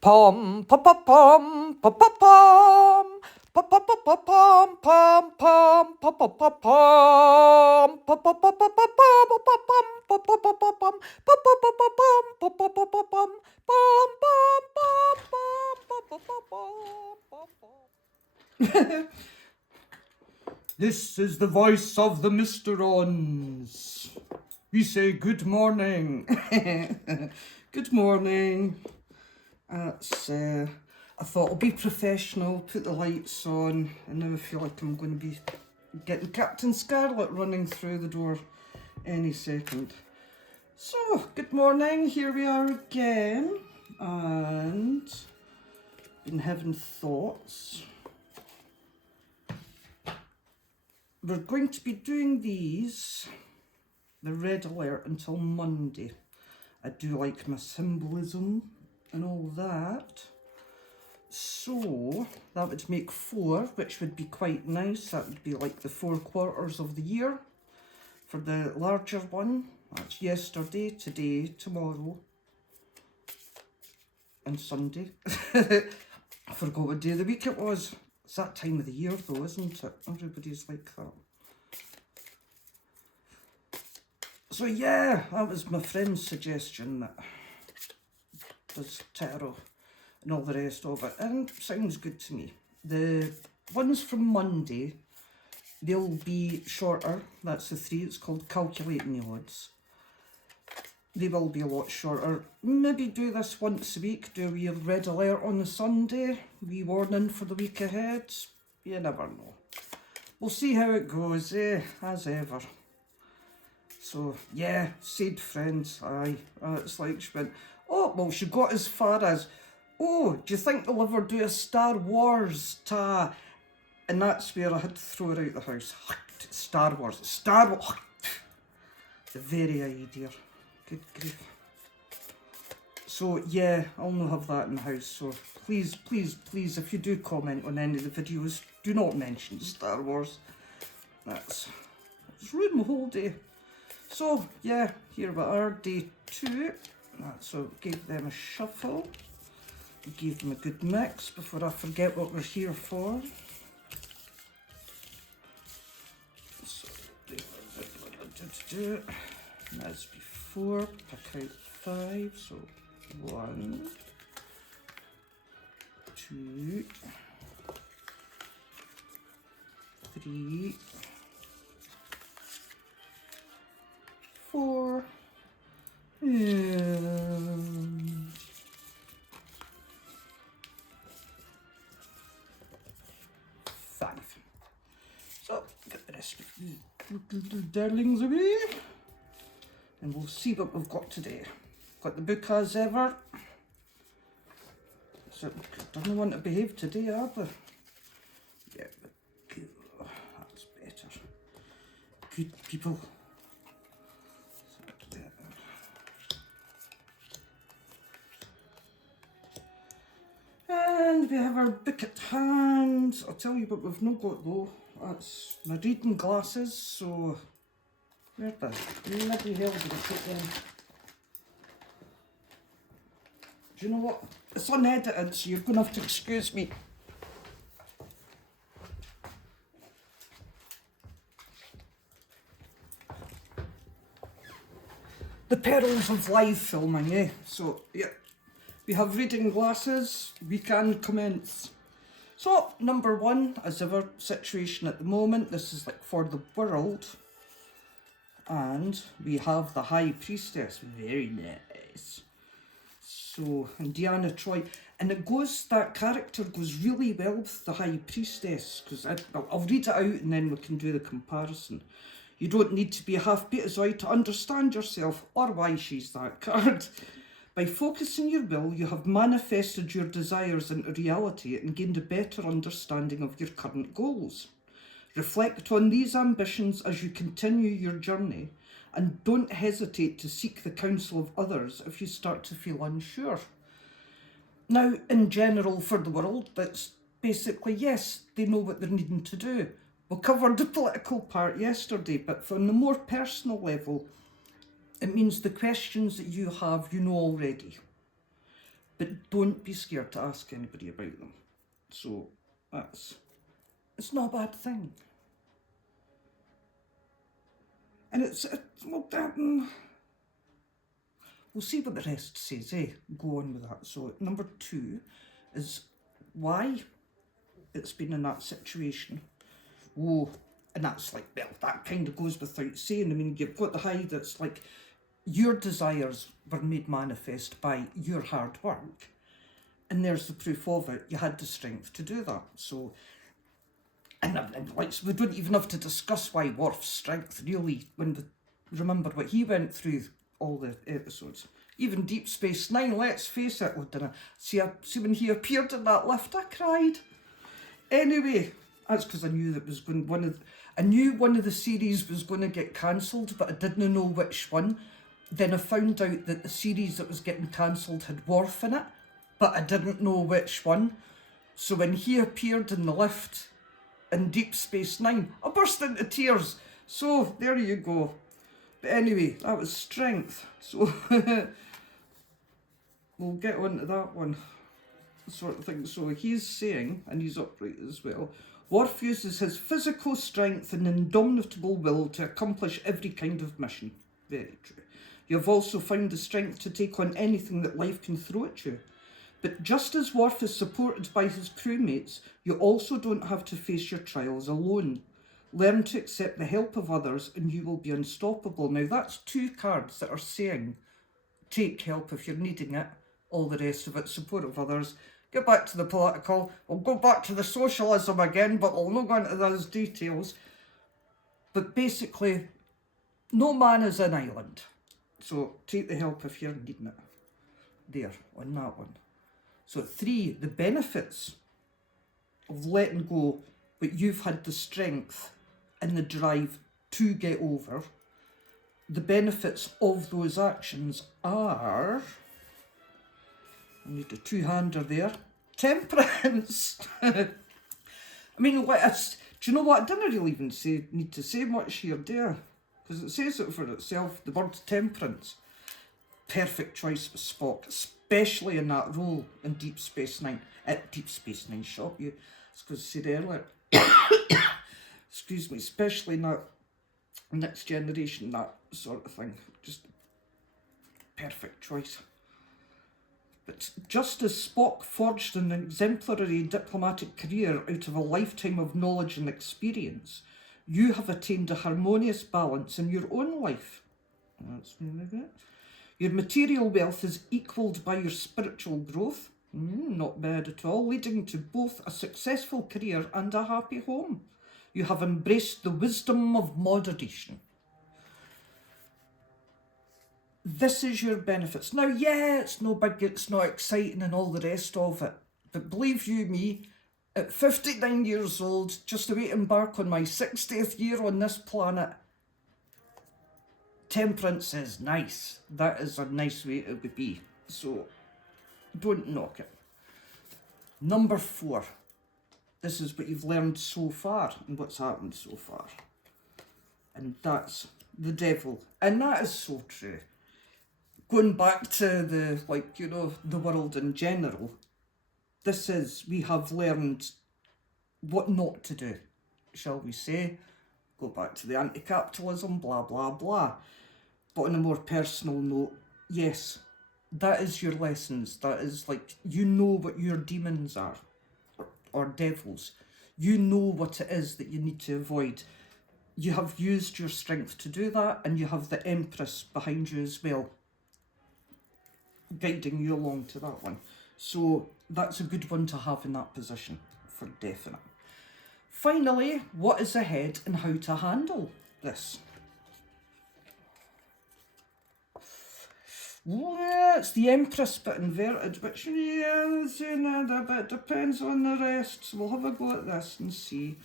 Pom pom pom pom pom pom pom pom pom pom pom pom pom pom pom pom pom pom pom pom This is the voice of the Misterons. We say good morning. Good morning. I thought I'll be professional, put the lights on, and now I feel like I'm going to be getting Captain Scarlet running through the door any second. So, good morning, here we are again, and been having thoughts. We're going to be doing these, the red alert, until Monday. I do like my symbolism and all that. So that would make 4, which would be quite nice. That would be like the 4 quarters of the year for the larger one. That's yesterday, today, tomorrow, and Sunday. I forgot what day of the week it was. It's that time of the year though, isn't it? Everybody's like that. So yeah, that was my friend's suggestion that does tarot and all the rest of it, and sounds good to me. The ones from Monday, they'll be shorter. That's the 3. It's called Calculating the Odds. They will be a lot shorter. Maybe do this once a week. Do a wee red alert on the Sunday. Wee warning for the week ahead. You never know. We'll see how it goes, as ever. So, yeah, said friends, aye. It's like she went, oh, well, she got as far as, oh, do you think they'll ever do a Star Wars ta? And that's where I had to throw her out the house. Star Wars. The very idea. Good grief. So yeah, I'll not have that in the house. So please, please, please, if you do comment on any of the videos, do not mention Star Wars. It's ruined my whole day. So yeah, here we are, day 2. So gave them a shuffle. Gave them a good mix before I forget what we're here for. So that's before, pick out 5, so 1, 2, 3, 4, and 5. So, get the rest of the darlings away, and we'll see what we've got today. Got the book as ever. So, doesn't want to behave today, have we? Yeah, good. That's better. Good people. And we have our book at hand. I'll tell you what we've not got though. That's my reading glasses, so where the bloody hell did I put them? Do you know what? It's unedited, so you're gonna have to excuse me. The perils of live filming, eh? So yeah. We have reading glasses, we can commence. So, number 1, as ever, situation at the moment, this is like for the world. And we have the High Priestess, very nice. So, and Deanna Troy, and that character goes really well with the High Priestess, because I'll read it out and then we can do the comparison. You don't need to be a half-betazoid to understand yourself or why she's that card. By focusing your will, you have manifested your desires into reality and gained a better understanding of your current goals. Reflect on these ambitions as you continue your journey, and don't hesitate to seek the counsel of others if you start to feel unsure. Now, in general, for the world, that's basically, yes, they know what they're needing to do. We covered the political part yesterday, but from the more personal level, it means the questions that you have, you know already. but don't be scared to ask anybody about them. So it's not a bad thing. And we'll see what the rest says, go on with that. So number 2 is why it's been in that situation. Oh, and that's like, well, that kind of goes without saying. I mean, you've got the high that's like, your desires were made manifest by your hard work. And there's the proof of it. You had the strength to do that. So, and like, we don't even have to discuss why Worf's strength, really, remember what he went through all the episodes. Even Deep Space Nine, let's face it, see when he appeared in that lift, I cried. Anyway, that's because I knew that was going, I knew one of the series was going to get cancelled, but I didn't know which one. Then I found out that the series that was getting cancelled had Worf in it, but I didn't know which one. So when he appeared in the lift in Deep Space Nine, I burst into tears. So there you go. But anyway, that was strength. So we'll get on to that one sort of thing. So he's saying, and he's upright as well, Worf uses his physical strength and indomitable will to accomplish every kind of mission. Very true. You've also found the strength to take on anything that life can throw at you. But just as Worf is supported by his crewmates, you also don't have to face your trials alone. Learn to accept the help of others and you will be unstoppable. Now that's 2 cards that are saying, take help if you're needing it. All the rest of it, support of others. Get back to the political. We'll go back to the socialism again, but we'll not go into those details. But basically, no man is an island. So take the help if you're needing it. There, on that one. So 3, the benefits of letting go, but you've had the strength and the drive to get over. The benefits of those actions are, I need a 2-hander there, temperance. I mean, do you know what? I didn't really even need to say much here, do I? Because it says it for itself, the word temperance. Perfect choice for Spock, especially in that role in Deep Space Nine. Deep Space Nine shot you. It's because I said earlier. Excuse me, especially in that Next Generation, that sort of thing. Just perfect choice. But just as Spock forged an exemplary diplomatic career out of a lifetime of knowledge and experience, you have attained a harmonious balance in your own life. That's really good. Your material wealth is equalled by your spiritual growth. Not bad at all, leading to both a successful career and a happy home. You have embraced the wisdom of moderation. This is your benefits. Now, yeah, it's no big, it's not exciting and all the rest of it. But believe you me, at 59 years old, just about to embark on my 60th year on this planet, temperance is nice. That is a nice way to be. So, don't knock it. Number 4. This is what you've learned so far and what's happened so far. And that's the devil. And that is so true. Going back to the, the world in general, we have learned what not to do, shall we say. Go back to the anti-capitalism, blah, blah, blah. But on a more personal note, yes, that is your lessons. That is you know what your demons are, or devils. You know what it is that you need to avoid. You have used your strength to do that, and you have the Empress behind you as well, guiding you along to that one. So that's a good one to have in that position, for definite. Finally, what is ahead and how to handle this? Well, it's the Empress but inverted, which, a bit depends on the rest. So we'll have a go at this and see.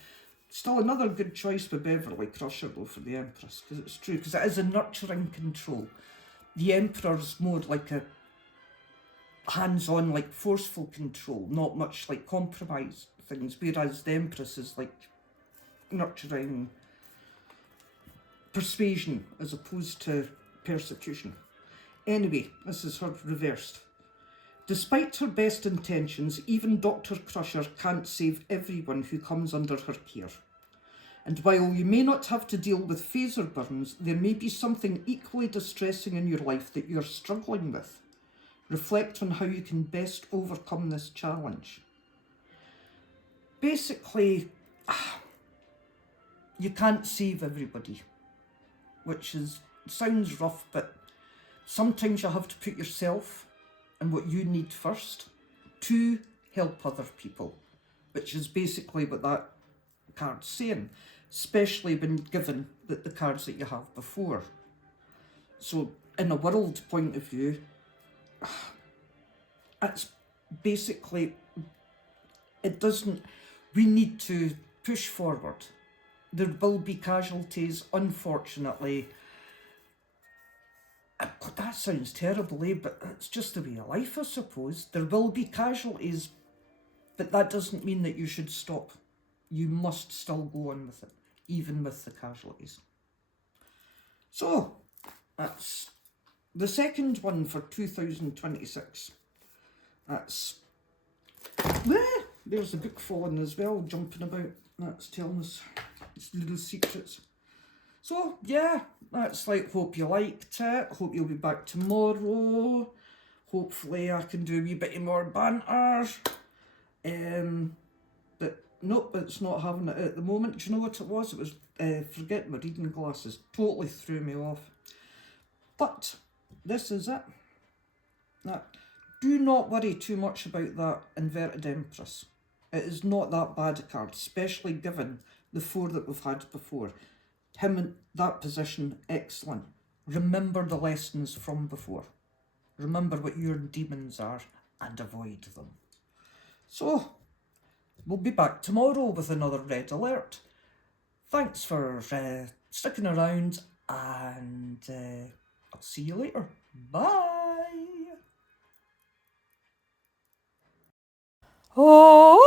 Still another good choice with Beverly Crusher, though, for the Empress, because it's true, because it is a nurturing control. The Emperor's more like a hands-on, forceful control, not much compromise things, whereas the Empress is nurturing persuasion as opposed to persecution. Anyway, this is her reversed. Despite her best intentions, even Dr. Crusher can't save everyone who comes under her care. And while you may not have to deal with phaser burns, there may be something equally distressing in your life that you're struggling with. Reflect on how you can best overcome this challenge. Basically, you can't save everybody, which sounds rough, but sometimes you have to put yourself and what you need first to help other people, which is basically what that card's saying, especially when given that the cards that you have before. So in a world point of view, it's basically, we need to push forward. There will be casualties, unfortunately. God, that sounds terrible, but it's just the way of life, I suppose. There will be casualties, but that doesn't mean that you should stop. You must still go on with it, even with the casualties. So, that's the second one for 2026. There's the book falling as well, jumping about. That's telling us its little secrets. So, yeah, that's like, hope you liked it. Hope you'll be back tomorrow. Hopefully I can do a wee bit more banter. But nope, it's not having it at the moment. Do you know what it was? It was forgetting my reading glasses. Totally threw me off. But this is it. Do not worry too much about that inverted Empress. It is not that bad a card, especially given the 4 that we've had before. Him in that position, excellent. Remember the lessons from before. Remember what your demons are and avoid them. So, we'll be back tomorrow with another red alert. Thanks for sticking around, and I'll see you later. Bye! Oh,